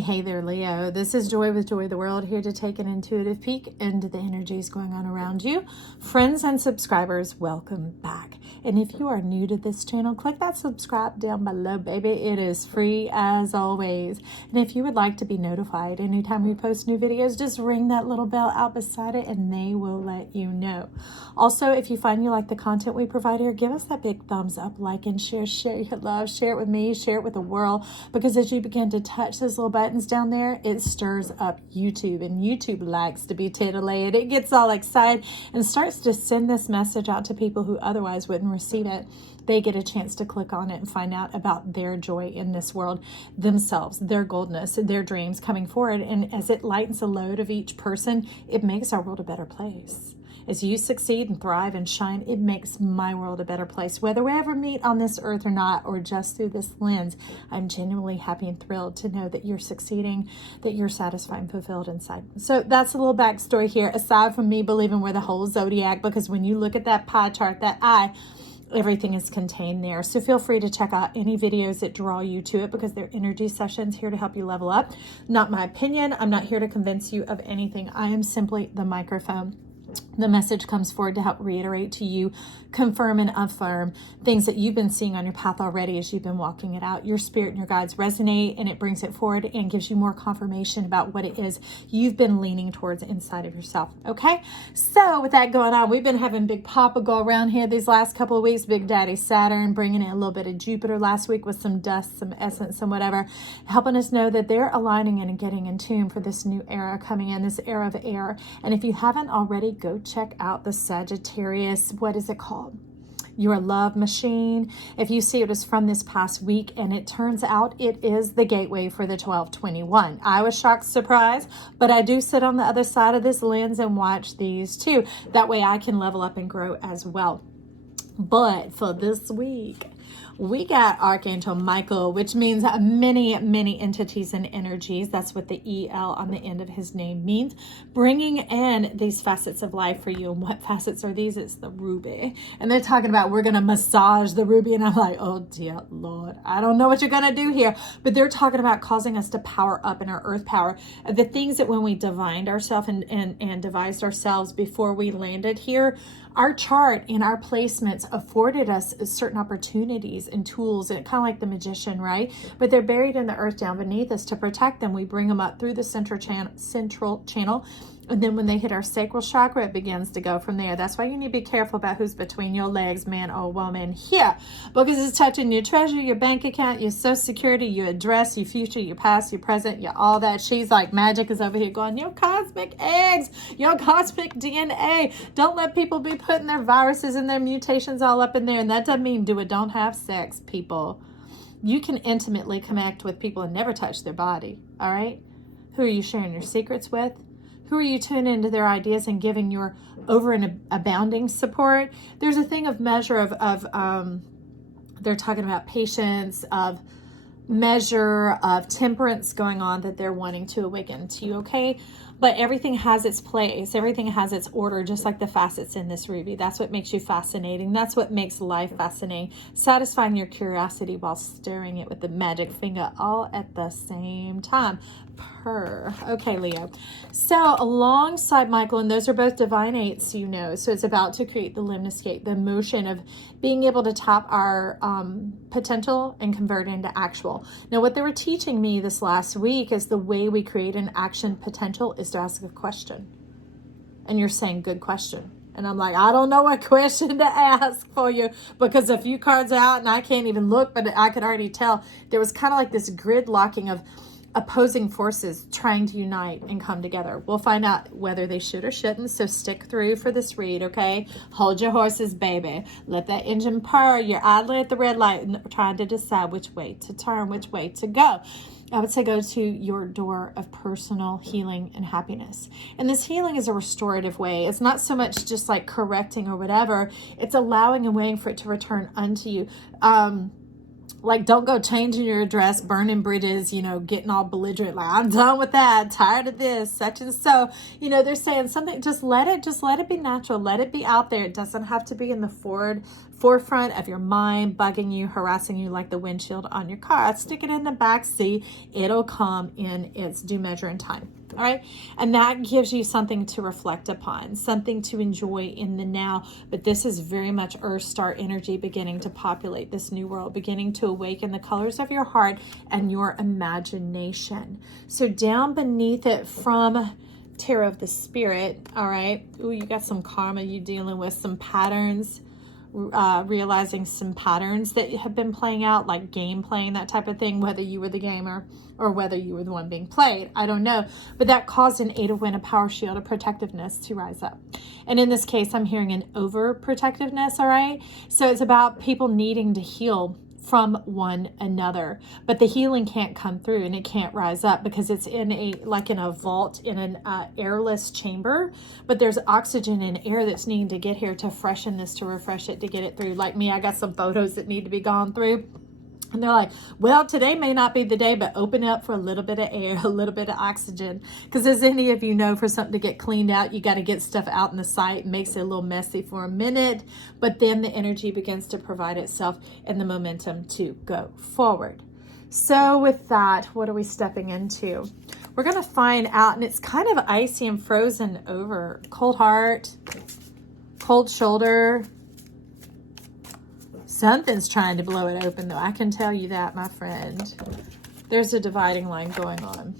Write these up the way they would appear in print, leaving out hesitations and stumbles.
Hey there, Leo. This is Joy with Joy the World, here to take an intuitive peek into the energies going on around you. Friends and subscribers, welcome back. And if you are new to this channel, click that subscribe down below, baby. It is free as always. And if you would like to be notified anytime we post new videos, just ring that little bell out beside it and they will let you know. Also, if you find you like the content we provide here, give us that big thumbs up, like and share your love, share it with me, share it with the world, because as you begin to touch those little buttons down there, it stirs up YouTube, and YouTube likes to be titillated. It gets all excited and starts to send this message out to people who otherwise wouldn't receive it. They get a chance to click on it and find out about their joy in this world, themselves, their goldness, their dreams coming forward. And as it lightens the load of each person, it makes our world a better place. As you succeed and thrive and shine, it makes my world a better place. Whether we ever meet on this earth or not, or just through this lens, I'm genuinely happy and thrilled to know that you're succeeding, that you're satisfied and fulfilled inside. So that's a little backstory here, aside from me believing we're the whole zodiac, because when you look at that pie chart, that eye, everything is contained there. So feel free to check out any videos that draw you to it, because they're energy sessions here to help you level up. Not my opinion. I'm not here to convince you of anything. I am simply the microphone. The message comes forward to help reiterate to you, confirm and affirm things that you've been seeing on your path already as you've been walking it out. Your spirit and your guides resonate, and it brings it forward and gives you more confirmation about what it is you've been leaning towards inside of yourself. Okay, so with that going on, we've been having Big Papa go around here these last couple of weeks. Big Daddy Saturn bringing in a little bit of Jupiter last week with some dust, some essence, and whatever, helping us know that they're aligning and getting in tune for this new era coming in, this era of air. And if you haven't already, go check out the Sagittarius, what is it called? Your Love Machine. If you see, it was from this past week, and it turns out it is the gateway for the 1221. I was shocked, surprised, but I do sit on the other side of this lens and watch these too. That way I can level up and grow as well. But for this week, we got Archangel Michael, which means many entities and energies. That's what the EL on the end of his name means. Bringing in these facets of life for you. And what facets are these? It's the ruby. And they're talking about, we're going to massage the ruby. And I'm like, oh dear Lord, I don't know what you're going to do here. But they're talking about causing us to power up in our earth power. The things that when we divined ourselves and devised ourselves before we landed here, our chart and our placements afforded us certain opportunities and tools, and kind of like the magician, right? But they're buried in the earth down beneath us. To protect them, we bring them up through the central channel. And then when they hit our sacral chakra, it begins to go from there. That's why you need to be careful about who's between your legs, man or woman, here. Because it's touching your treasure, your bank account, your social security, your address, your future, your past, your present, your all that. She's like, magic is over here going, your cosmic eggs, your cosmic DNA. Don't let people be putting their viruses and their mutations all up in there. And that doesn't mean do it. Don't have sex, people. You can intimately connect with people and never touch their body, all right? Who are you sharing your secrets with? Who are you tuning into their ideas and giving your over and abounding support? There's a thing of measure of they're talking about patience, of measure, of temperance going on that they're wanting to awaken to you, okay? But everything has its place. Everything has its order, just like the facets in this ruby. That's what makes you fascinating. That's what makes life fascinating. Satisfying your curiosity while stirring it with the magic finger all at the same time. Okay, Leo. So alongside Michael, and those are both divine eights, you know, so it's about to create the lemniscate, the motion of being able to tap our potential and convert it into actual. Now, what they were teaching me this last week is the way we create an action potential is to ask a question. And you're saying, good question. And I'm like, I don't know what question to ask for you, because a few cards out and I can't even look, but I could already tell there was kind of like this gridlocking of opposing forces trying to unite and come together. We'll find out whether they should or shouldn't, so stick through for this read, okay? Hold your horses, baby. Let that engine purr. You're idly at the red light trying to decide which way to turn, which way to go. I would say go to your door of personal healing and happiness. And this healing is a restorative way. It's not so much just like correcting or whatever. It's allowing and waiting for it to return unto you. Like, don't go changing your address, burning bridges, you know, getting all belligerent. Like, I'm done with that. Tired of this, such and so. You know, they're saying something. Just let it be natural. Let it be out there. It doesn't have to be in the forefront of your mind, bugging you, harassing you like the windshield on your car. Stick it in the back seat. It'll come in its due measure and time. All right. And that gives you something to reflect upon, something to enjoy in the now. But this is very much Earth Star energy beginning to populate this new world, beginning to awaken the colors of your heart and your imagination. So down beneath it from Tarot of the Spirit. All right. Ooh, you got some karma you dealing with, some patterns. Realizing some patterns that have been playing out, like game playing, that type of thing, whether you were the gamer or whether you were the one being played, I don't know. But that caused an 8 of Wind, a power shield, a protectiveness to rise up. And in this case, I'm hearing an overprotectiveness, all right? So it's about people needing to heal from one another, but the healing can't come through and it can't rise up because it's in a vault, in an airless chamber, but there's oxygen and air that's needing to get here to freshen this, to refresh it, to get it through. Like me, I got some photos that need to be gone through. And they're like, well, today may not be the day, but open up for a little bit of air, a little bit of oxygen. Because as any of you know, for something to get cleaned out, you got to get stuff out in the sight. It makes it a little messy for a minute, but then the energy begins to provide itself and the momentum to go forward. So with that, what are we stepping into? We're going to find out, and it's kind of icy and frozen over. Cold heart, cold shoulder. Something's trying to blow it open, though. I can tell you that, my friend. There's a dividing line going on.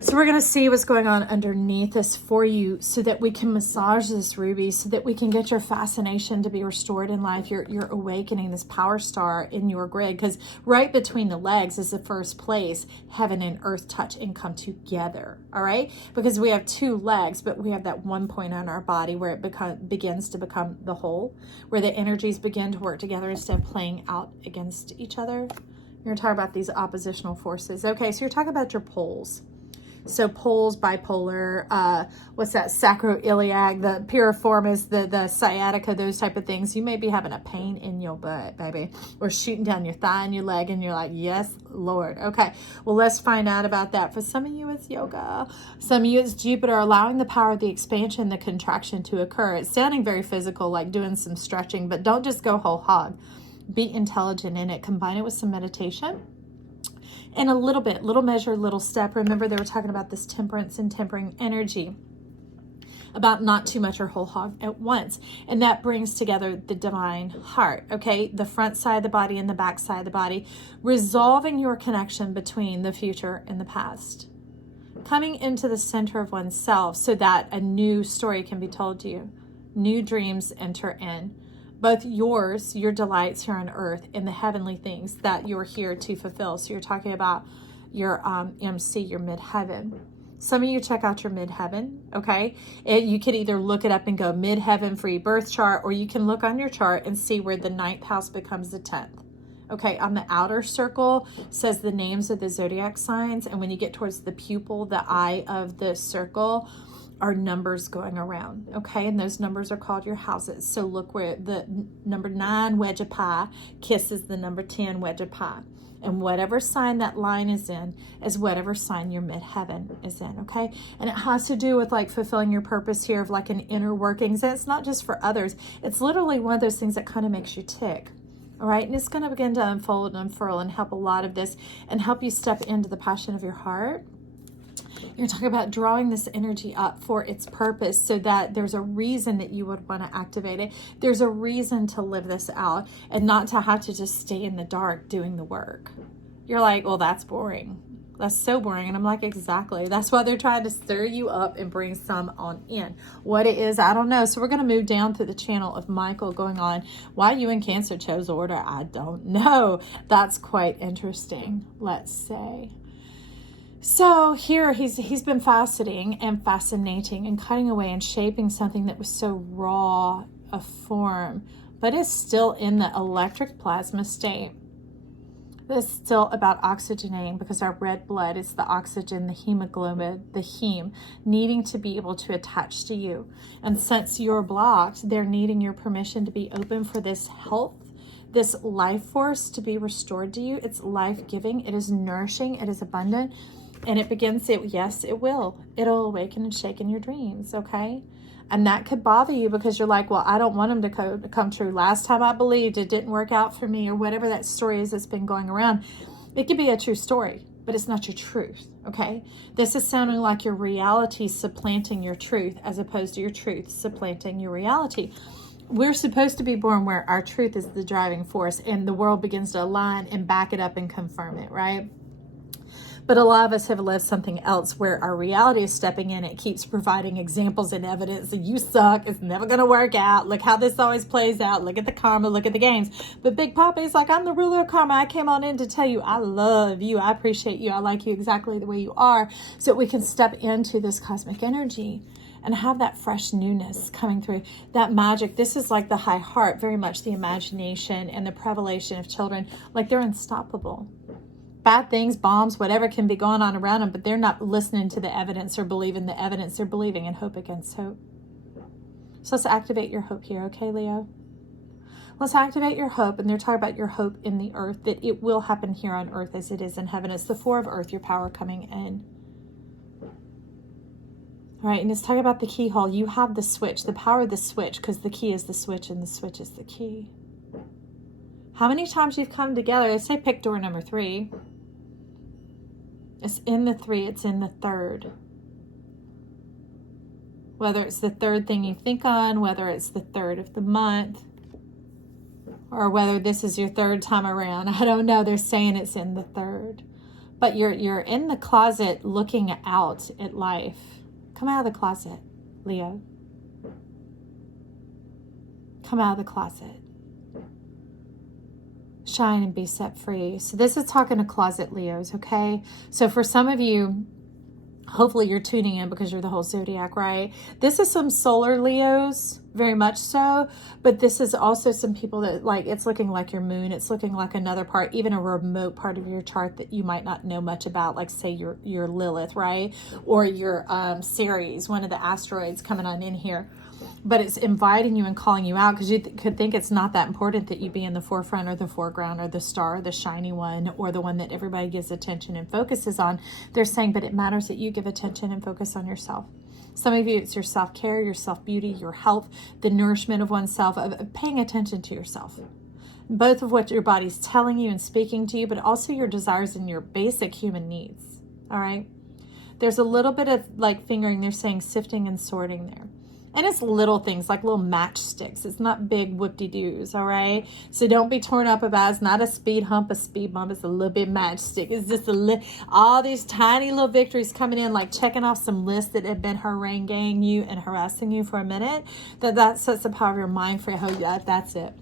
So we're going to see what's going on underneath this for you so that we can massage this ruby, so that we can get your fascination to be restored in life. You're awakening this power star in your grid, because right between the legs is the first place heaven and earth touch and come together. All right, because we have 2 legs, but we have that one point on our body where it begins to become the whole, where the energies begin to work together instead of playing out against each other. You're going to talk about these oppositional forces. Okay, so you're talking about your poles. So poles, bipolar, what's that, sacroiliac, the piriformis, the sciatica, those type of things. You may be having a pain in your butt, baby, or shooting down your thigh and your leg, and you're like, yes, Lord. Okay, well, let's find out about that. For some of you, it's yoga. Some of you, it's Jupiter, allowing the power of the expansion, the contraction to occur. It's sounding very physical, like doing some stretching, but don't just go whole hog. Be intelligent in it. Combine it with some meditation. And a little bit, little measure, little step. Remember, they were talking about this temperance and tempering energy, about not too much or whole hog at once. And that brings together the divine heart, okay? The front side of the body and the back side of the body, resolving your connection between the future and the past. Coming into the center of oneself so that a new story can be told to you. New dreams enter in. Both yours, your delights here on earth, and the heavenly things that you're here to fulfill. So you're talking about your MC, your midheaven. Some of you check out your midheaven, okay? You could either look it up and go midheaven for your birth chart, or you can look on your chart and see where the 9th house becomes the 10th. Okay, on the outer circle says the names of the zodiac signs, and when you get towards the pupil, the eye of the circle, are numbers going around, okay? And those numbers are called your houses. So look where the number 9 wedge of pie kisses the number 10 wedge of pie. And whatever sign that line is in is whatever sign your midheaven is in, okay? And it has to do with like fulfilling your purpose here of like an inner workings. And it's not just for others. It's literally one of those things that kind of makes you tick. All right, and it's going to begin to unfold and unfurl and help a lot of this and help you step into the passion of your heart. You're talking about drawing this energy up for its purpose so that there's a reason that you would want to activate it. There's a reason to live this out and not to have to just stay in the dark doing the work. You're like, well, that's boring. That's so boring. And I'm like, exactly. That's why they're trying to stir you up and bring some on in. What it is, I don't know. So we're going to move down through the channel of Michael going on. Why you in Cancer chose order, I don't know. That's quite interesting, let's say. So here he's been faceting and fascinating and cutting away and shaping something that was so raw a form, but it's still in the electric plasma state. It's still about oxygenating, because our red blood is the oxygen, the hemoglobin, the heme, needing to be able to attach to you. And since you're blocked, they're needing your permission to be open for this health, this life force to be restored to you. It's life-giving. It is nourishing. It is abundant. And it begins to, yes, it will. It'll awaken and shake in your dreams, okay? And that could bother you because you're like, well, I don't want them to come true. Last time I believed it didn't work out for me, or whatever that story is that's been going around. It could be a true story, but it's not your truth, okay? This is sounding like your reality supplanting your truth as opposed to your truth supplanting your reality. We're supposed to be born where our truth is the driving force and the world begins to align and back it up and confirm it, right? But a lot of us have lived something else where our reality is stepping in. It keeps providing examples and evidence that you suck. It's never going to work out. Look how this always plays out. Look at the karma. Look at the games. But Big Papa is like, I'm the ruler of karma. I came on in to tell you I love you. I appreciate you. I like you exactly the way you are, so that we can step into this cosmic energy and have that fresh newness coming through, that magic. This is like the high heart, very much the imagination and the revelation of children. Like they're unstoppable. Bad things, bombs, whatever can be going on around them, but they're not listening to the evidence or believing the evidence. They're believing in hope against hope. So let's activate your hope here, okay, Leo? Let's activate your hope, and they're talking about your hope in the earth, that it will happen here on earth as it is in heaven. It's the 4 of earth, your power coming in. All right, and it's talking about the keyhole. You have the switch, the power of the switch, because the key is the switch and the switch is the key. How many times you've come together? I say pick door number 3. It's in the 3, it's in the 3rd. Whether it's the 3rd thing you think on, whether it's the 3rd of the month, or whether this is your 3rd time around. I don't know. They're saying it's in the 3rd. But you're in the closet looking out at life. Come out of the closet, Leo. Come out of the closet. Shine and be set free. So this is talking to closet Leos, okay? So for some of you, hopefully you're tuning in because you're the whole zodiac, right? This is some solar Leos, very much so. But this is also some people that, like, it's looking like your moon. It's looking like another part, even a remote part of your chart that you might not know much about, like say your Lilith, right? Or your Ceres, one of the asteroids coming on in here. But it's inviting you and calling you out because you could think it's not that important that you be in the forefront or the foreground or the star, the shiny one, or the one that everybody gives attention and focuses on. They're saying, but it matters that you give attention and focus on yourself. Some of you, it's your self-care, your self-beauty, your health, the nourishment of oneself, of paying attention to yourself. Both of what your body's telling you and speaking to you, but also your desires and your basic human needs. All right? There's a little bit of like fingering, they're saying sifting and sorting there. And it's little things like little matchsticks. It's not big whoop-de-doos, all right? So don't be torn up about it. It's not a speed hump, a speed bump. It's a little bit matchstick. It's just all these tiny little victories coming in, like checking off some lists that have been haranguing you and harassing you for a minute. That sets the power of your mind free. Oh, yeah, that's it.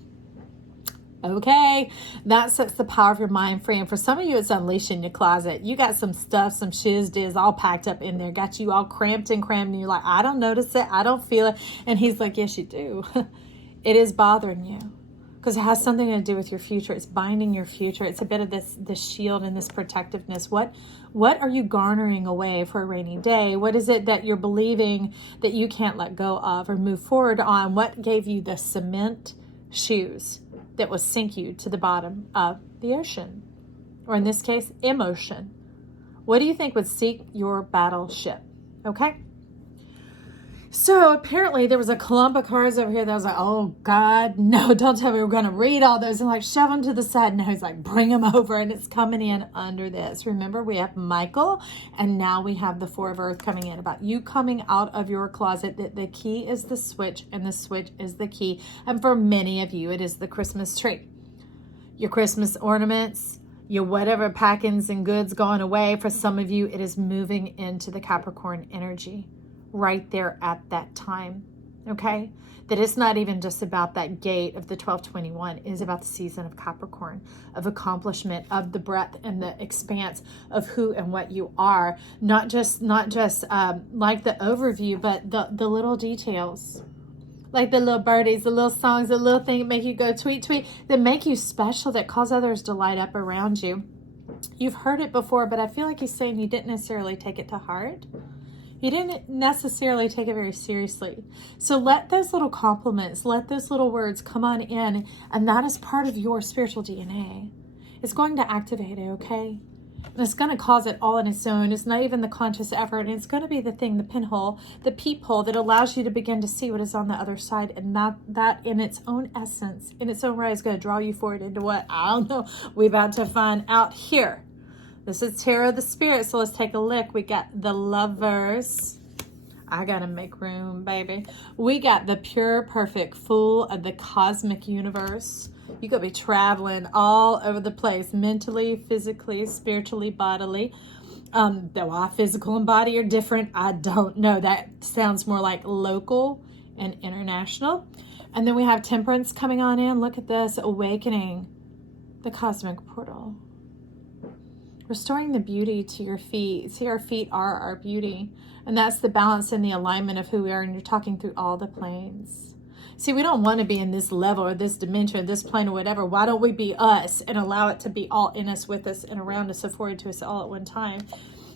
Okay, that sets the power of your mind free. And for some of you, it's unleashing your closet. You got some stuff, some shiz diz all packed up in there, got you all cramped, and you're like, I don't notice it, I don't feel it. And he's like, yes, you do. It is bothering you because it has something to do with your future. It's binding your future. It's a bit of this shield and this protectiveness. What are you garnering away for a rainy day? What is it that you're believing that you can't let go of or move forward on? What gave you the cement shoes that will sink you to the bottom of the ocean, or in this case, emotion? What do you think would sink your battleship? Okay. So apparently there was a clump of cards over here that was like, oh God, no, don't tell me we're going to read all those, and like shove them to the side. And he's like, bring them over, and it's coming in under this. Remember, we have Michael, and now we have the 4 of earth coming in about you coming out of your closet. That the key is the switch, and the switch is the key. And for many of you, it is the Christmas tree, your Christmas ornaments, your whatever packings and goods going away. For some of you, it is moving into the Capricorn energy right there at that time, okay? That it's not even just about that gate of the 1221. It is about the season of Capricorn, of accomplishment, of the breadth and the expanse of who and what you are. Not just like the overview, but the little details. Like the little birdies, the little songs, the little thing that make you go tweet, tweet, that make you special, that cause others to light up around you. You've heard it before, but I feel like he's saying you didn't necessarily take it to heart. You didn't necessarily take it very seriously. So let those little compliments, let those little words come on in, and that is part of your spiritual DNA. It's going to activate it, okay? And it's going to cause it all on its own. It's not even the conscious effort. And it's going to be the thing, the pinhole, the peephole that allows you to begin to see what is on the other side. And that in its own essence, in its own right, is going to draw you forward into what, I don't know, we're about to find out here. This is Tarot of the Spirit, so let's take a look. We got the Lovers. I gotta make room, baby. We got the pure, perfect Fool of the cosmic universe. You could be traveling all over the place, mentally, physically, spiritually, bodily. Why physical and body are different, I don't know. That sounds more like local and international. And then we have Temperance coming on in. Look at this, awakening the cosmic portal. Restoring the beauty to your feet. See, our feet are our beauty. And that's the balance and the alignment of who we are. And you're talking through all the planes. See, we don't want to be in this level or this dimension or this plane or whatever. Why don't we be us and allow it to be all in us, with us, and around us, afforded to us all at one time?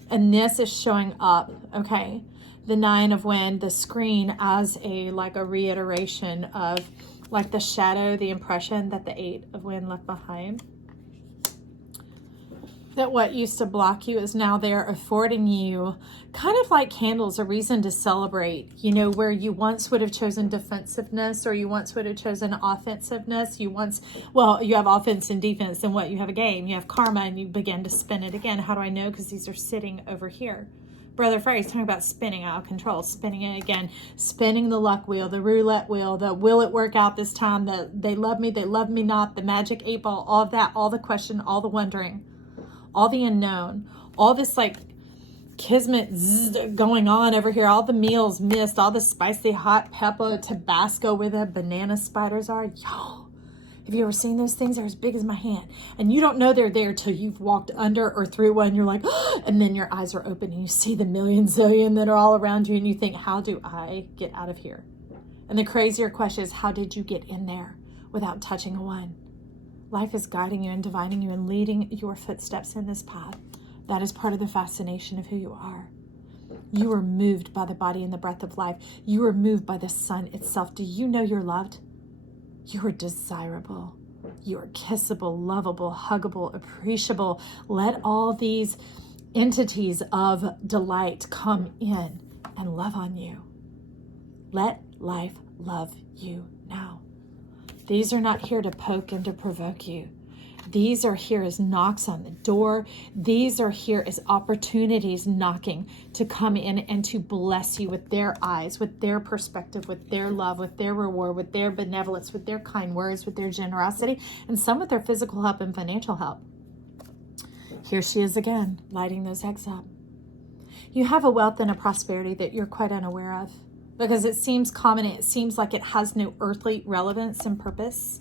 And this is showing up, okay? The Nine of Wind, the screen, as like a reiteration of like the shadow, the impression that the Eight of Wind left behind. That what used to block you is now there, affording you kind of like candles, a reason to celebrate, you know, where you once would have chosen defensiveness, or you once would have chosen offensiveness. You have offense and defense, and what? You have a game, you have karma, and you begin to spin it again. How do I know? Because these are sitting over here. Brother Frey's talking about spinning out of control, spinning it again, spinning the luck wheel, the roulette wheel, the will it work out this time, the they love me not, the magic 8-ball, all of that, all the question, all the wondering, all the unknown, all this like kismet going on over here, all the meals missed, all the spicy hot pepper Tabasco where the banana spiders are. Y'all, have you ever seen those things? They're as big as my hand. And you don't know they're there till you've walked under or through one. You're like, oh, and then your eyes are open and you see the million zillion that are all around you, and you think, how do I get out of here? And the crazier question is, how did you get in there without touching a one? Life is guiding you and divining you and leading your footsteps in this path. That is part of the fascination of who you are. You are moved by the body and the breath of life. You are moved by the sun itself. Do you know you're loved? You are desirable. You are kissable, lovable, huggable, appreciable. Let all these entities of delight come in and love on you. Let life love you now. These are not here to poke and to provoke you. These are here as knocks on the door. These are here as opportunities knocking to come in and to bless you with their eyes, with their perspective, with their love, with their reward, with their benevolence, with their kind words, with their generosity, and some with their physical help and financial help. Here she is again, lighting those eggs up. You have a wealth and a prosperity that you're quite unaware of, because it seems common. It seems like it has no earthly relevance and purpose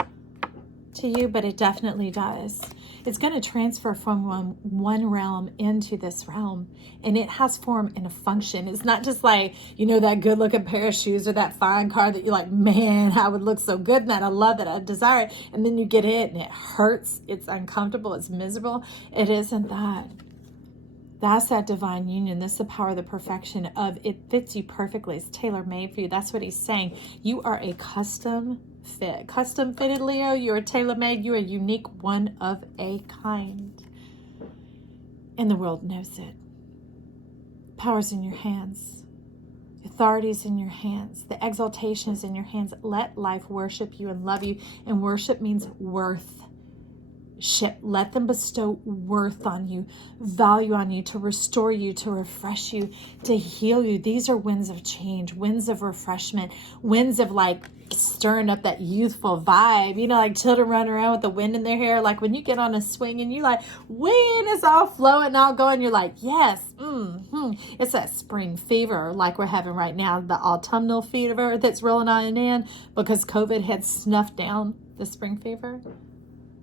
to you, but it definitely does. It's going to transfer from one realm into this realm, and it has form and a function. It's not just like, you know, that good looking pair of shoes or that fine car that you're like, man, I would look so good in that. I love that. I desire it. And then you get it and it hurts. It's uncomfortable. It's miserable. It isn't that. That's that divine union. That's the power, the perfection of it. Fits you perfectly. It's tailor-made for you. That's what he's saying. You are a custom fitted Leo. You're tailor-made. You're a unique, one of a kind. And the world knows it. Power's in your hands. Authority's in your hands. The exaltation is in your hands. Let life worship you and love you. And worship means worth. Let them bestow worth on you, value on you, to restore you, to refresh you, to heal you. These are winds of change, winds of refreshment, winds of like stirring up that youthful vibe. You know, like children running around with the wind in their hair. Like when you get on a swing and you like, wind is all flowing, all going. You're like, yes, It's that spring fever like we're having right now, the autumnal fever that's rolling on in because COVID had snuffed down the spring fever.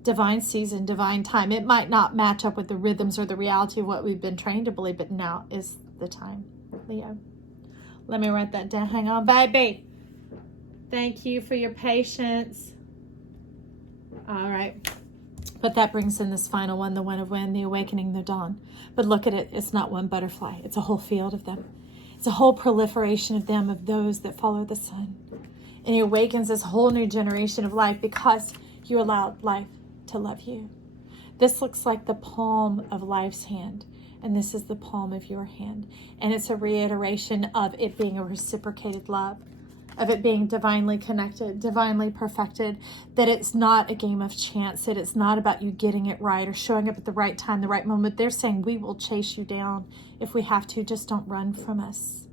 Divine season, divine time. It might not match up with the rhythms or the reality of what we've been trained to believe, but now is the time, Leo. Let me write that down. Hang on, baby. Thank you for your patience. All right. But that brings in this final one, the one of wind, the awakening, the dawn. But look at it. It's not one butterfly. It's a whole field of them. It's a whole proliferation of them, of those that follow the sun. And he awakens this whole new generation of life because you allowed life to love you. This looks like the palm of life's hand, and this is the palm of your hand. And it's a reiteration of it being a reciprocated love, of it being divinely connected, divinely perfected, that it's not a game of chance, that it's not about you getting it right or showing up at the right time, the right moment. They're saying, we will chase you down if we have to. Just don't run from us.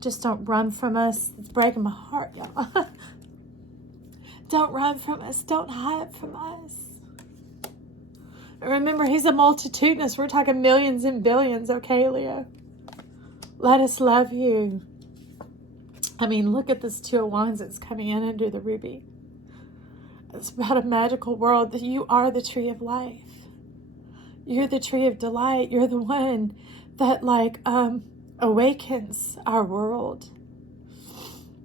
Just don't run from us. It's breaking my heart, y'all. Don't run from us. Don't hide from us. Remember, he's a multitudinous. We're talking millions and billions, okay, Leo? Let us love you. I mean, look at this Two of Wands that's coming in under the ruby. It's about a magical world that you are the tree of life. You're the tree of delight. You're the one that awakens our world.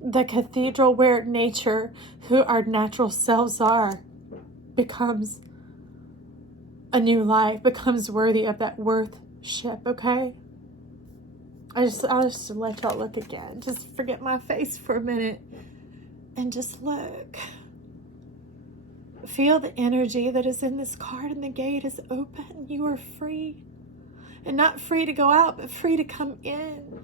The cathedral where nature, who our natural selves are, becomes a new life, becomes worthy of that worthship, okay? I'll just let y'all look again. Just forget my face for a minute and just look. Feel the energy that is in this card, and the gate is open. You are free. And not free to go out, but free to come in.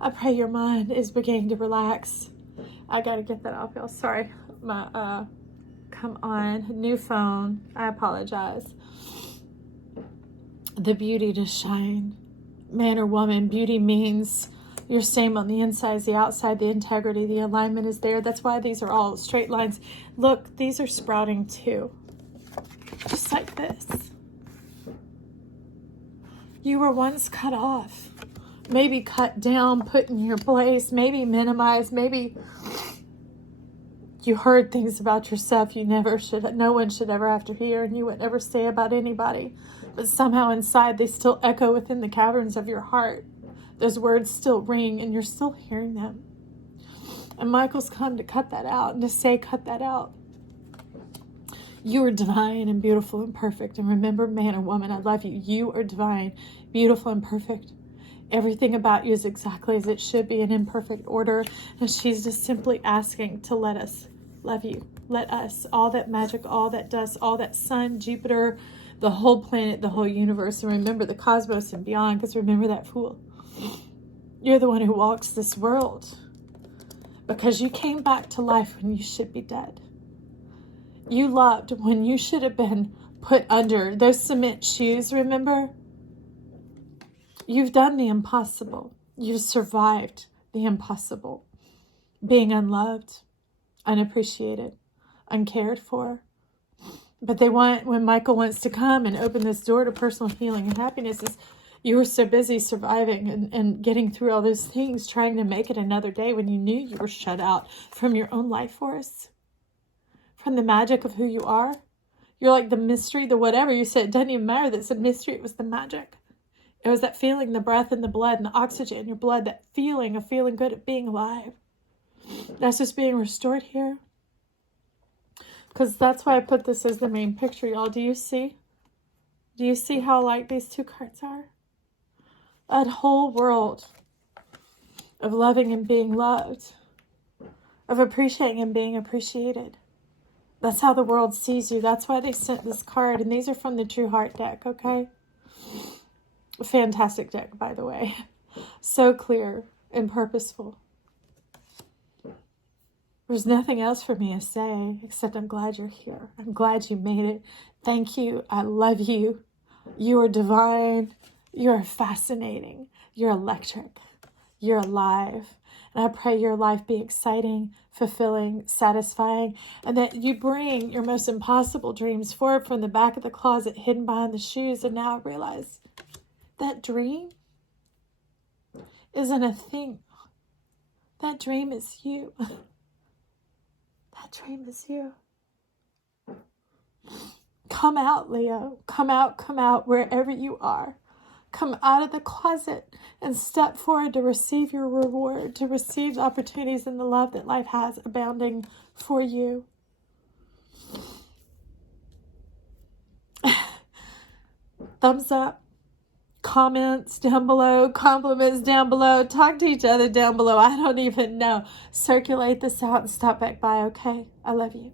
I pray your mind is beginning to relax. I gotta get that off, y'all. Sorry. My, come on. New phone. I apologize. The beauty to shine. Man or woman, beauty means you're same on the inside as the outside. The integrity, the alignment is there. That's why these are all straight lines. Look, these are sprouting too. Just like this. You were once cut off. Maybe cut down, put in your place, maybe minimized, maybe you heard things about yourself no one should ever have to hear, and you would never say about anybody. But somehow inside, they still echo within the caverns of your heart. Those words still ring, and you're still hearing them. And Michael's come to cut that out, and to say, cut that out. You are divine and beautiful and perfect. And remember, man and woman, I love you. You are divine, beautiful, and perfect. Everything about you is exactly as it should be, in imperfect order. And she's just simply asking to let us love you. Let us, all that magic, all that dust, all that sun, Jupiter, the whole planet, the whole universe. And remember the cosmos and beyond, because remember that fool. You're the one who walks this world. Because you came back to life when you should be dead. You loved when you should have been put under those cement shoes, remember? You've done the impossible. You've survived the impossible. Being unloved, unappreciated, uncared for. But when Michael wants to come and open this door to personal healing and happiness, is you were so busy surviving and getting through all those things, trying to make it another day when you knew you were shut out from your own life force, from the magic of who you are. You're like the mystery, the whatever. You said it doesn't even matter that it's a mystery. It was the magic. It was that feeling, the breath and the blood and the oxygen in your blood, that feeling of feeling good, at being alive. That's just being restored here. Because that's why I put this as the main picture, y'all. Do you see? Do you see how alike these two cards are? That whole world of loving and being loved, of appreciating and being appreciated. That's how the world sees you. That's why they sent this card. And these are from the True Heart deck, okay? Fantastic deck, by the way. So clear and purposeful. There's nothing else for me to say except I'm glad you're here. I'm glad you made it. Thank you. I love you. You are divine. You're fascinating. You're electric. You're alive. And I pray your life be exciting, fulfilling, satisfying, and that you bring your most impossible dreams forward from the back of the closet, hidden behind the shoes. And now I realize that dream isn't a thing. That dream is you. That dream is you. Come out, Leo. Come out wherever you are. Come out of the closet and step forward to receive your reward, to receive the opportunities and the love that life has abounding for you. thumbs up, comments down below, compliments down below, talk to each other down below. I don't even know. Circulate this out and stop back by, okay? I love you.